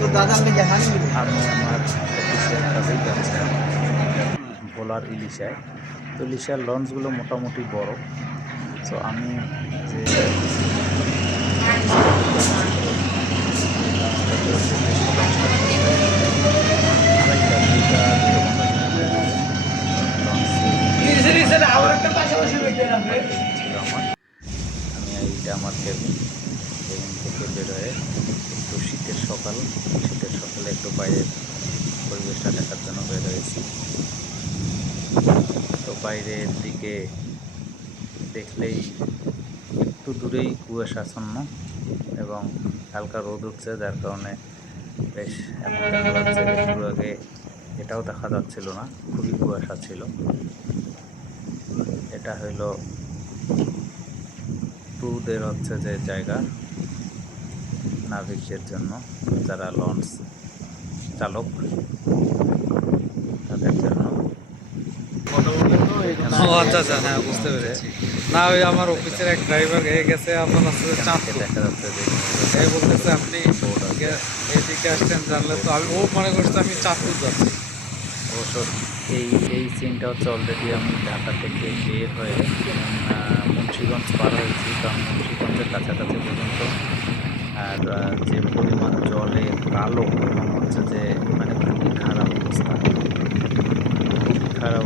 আমি আমার অফিসের কাজেই যাচ্ছিলাম ভোলার ইলিশায়। তো ইলিশার লঞ্চগুলো মোটামুটি বড়। তো আমি যে লঞ্চটাতে উঠে যে সকাল 7টায় আড়াইটা 2টা 2:50 দিকে লঞ্চে ছিল আমার। আমি এইটা আমার কেবিন থেকে বের হয়ে একটু শীতের সকালে একটু বাইরের পরিবেশটা দেখার জন্য বের হয়েছি। তো বাইরের দিকে দেখলেই একটু দূরেই কুয়াশাচ্ছন্ন এবং হালকা রোদ উঠছে, যার কারণে বেশ এমন দেখা যাচ্ছে যে একটু আগে এটাও দেখা যাচ্ছিল না, খুবই কুয়াশা ছিল। এটা হইল ক্রুদের হচ্ছে যে জায়গা, নাবিকদের জন্য, যারা লঞ্চ চালক তাদের জন্য। ও আচ্ছা আচ্ছা, হ্যাঁ বুঝতে পেরেছি। না ওই আমার অফিসের এক ড্রাইভার গেছে আপনার আসলে চাঁদপুর, দেখা যাচ্ছে যে এই বলতেছে আপনি এদিকে আসছেন জানলে তো আমি ও মনে করছে আমি চাঁদপুর যাচ্ছি। অবশ্য এই এই সিনটা হচ্ছে অলরেডি আমি ঢাকা থেকে বের হয়ে মুন্সিগঞ্জ পার হয়েছি। কারণ মুন্সিগঞ্জের কাছাকাছি পর্যন্ত আর যে পরিমাণ জলে কালো এবং হচ্ছে যে মানে খুবই খারাপ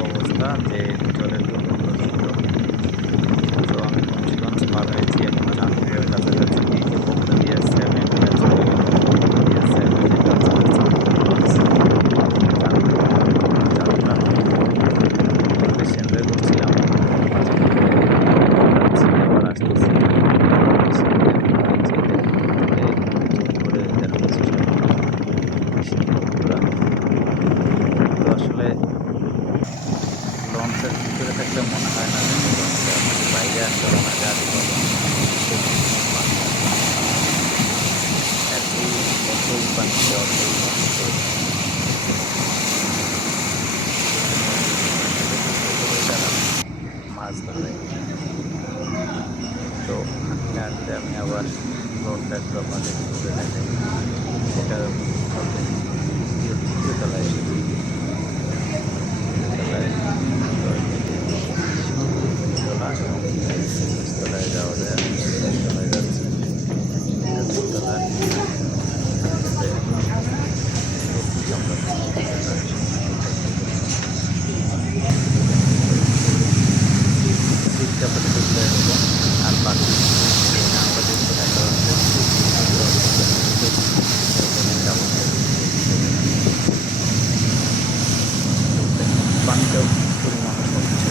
অবস্থা, যে জলের দুর্গন্ধযুক্ত। তো আমি মুন্সিগঞ্জ পার হয়েছি, এখন চাঁদপুরের কাছাকাছি। এই যে বগদাদিয়া 7 এটা চলে গেল, বগদাদিয়া 7 এটা হচ্ছে চাঁদপুর লঞ্চ। যাত্রা বেশ এনজয় করছিলাম, মাঝে মধ্যে যাচ্ছি আবার আসতেছি, করে দেখানোর চেষ্টা করলাম পুরা। তো আসলে লঞ্চের ভিতরে থাকলে মনে হয় না যে লঞ্চে আসলে বাইরে আসলে মনে হয় আর অতই পানিতে তারা মাছ ধরে। তো হাঁটতে হাঁটতে আমি আবার রোডটা একটু আপনাদের ঘুরে দেখাই। এটা অলরেডি তৃতীয় তলায় এসেছি। তলায় তলা এবং তলায় যাওয়া যায়, আমি তলায় যাচ্ছি। তলায় সিট ক্যাপাসিটি এরকম, আর বাকি আমাদের দেখা পানিটাও পরিমাণ হচ্ছে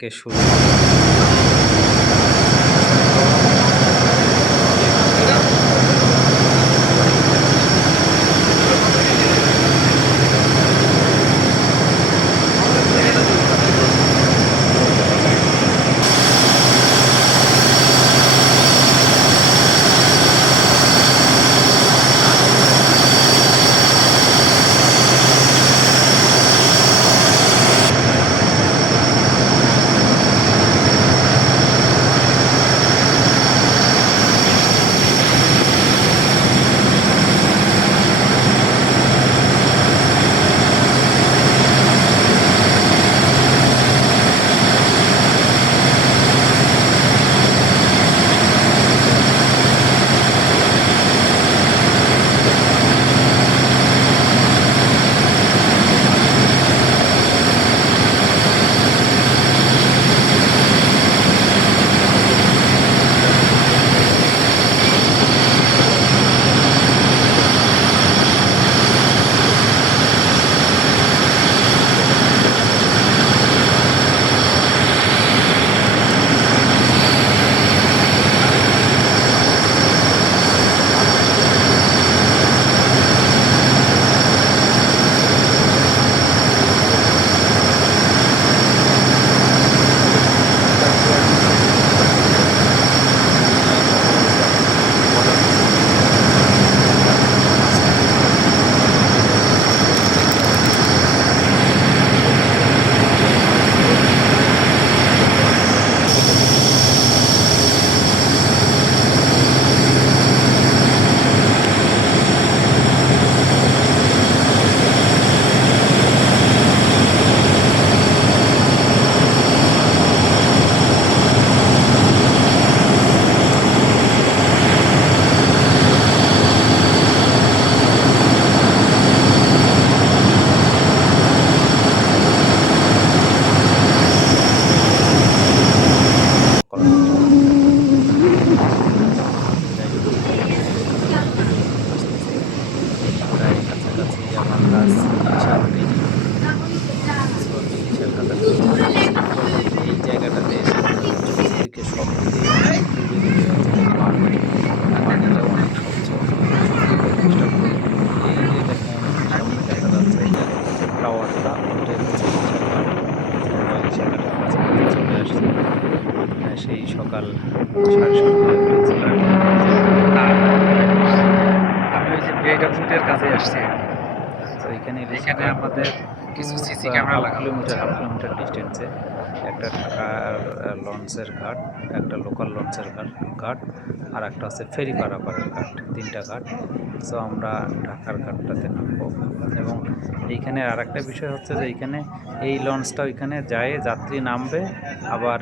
থেকে শুরু। উঠে গেছে ইলিশার ঘাট। আমরা ইলিশা ঘাটের কাছাকাছি চলে আসছি। সেই সকাল 7:30 হয়ে গেছে। আমি ওই যে বিআইটা ফুটের কাছে আসছি। তো এখানে ইলিশা এখানে ঘাট আমাদের কিছু সিসি ক্যামেরা লাগানো হচ্ছে। হাফ কিলোমিটার ডিস্টেন্সে একটা ঢাকার লঞ্চের ঘাট, একটা লোকাল লঞ্চের ঘাট আর একটা হচ্ছে ফেরি পারাপারের ঘাট, 3টা ঘাট। সো আমরা ঢাকার ঘাটটাতে নামবো। এবং এইখানে আর একটা বিষয় হচ্ছে যে এইখানে এই লঞ্চটা ওইখানে যায়, যাত্রী নামবে, আবার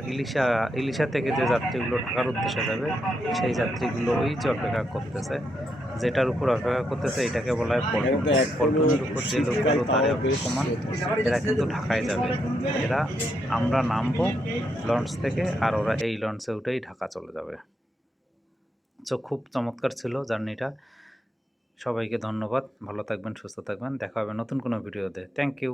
ইলিশা থেকে যে যাত্রীগুলো ঢাকার উদ্দেশ্যে যাবে সেই যাত্রীগুলো ওই যে অপেক্ষা করতেছে, যেটার উপর অপেক্ষা করতেছে এটাকে বলা হয় পল্টন। পল্টনের উপর যে লোকগুলো তারে অপেক্ষমান, এরা কিন্তু ঢাকায় যাবে। এরা আমরা নামবো লঞ্চ থেকে, আর ওরা এই লঞ্চে উঠেই ঢাকা চলে যাবে। সো খুব চমৎকার ছিল জার্নিটা। সবাইকে ধন্যবাদ। ভালো থাকবেন, সুস্থ থাকবেন। দেখা হবে নতুন কোনো ভিডিওতে। Thank you.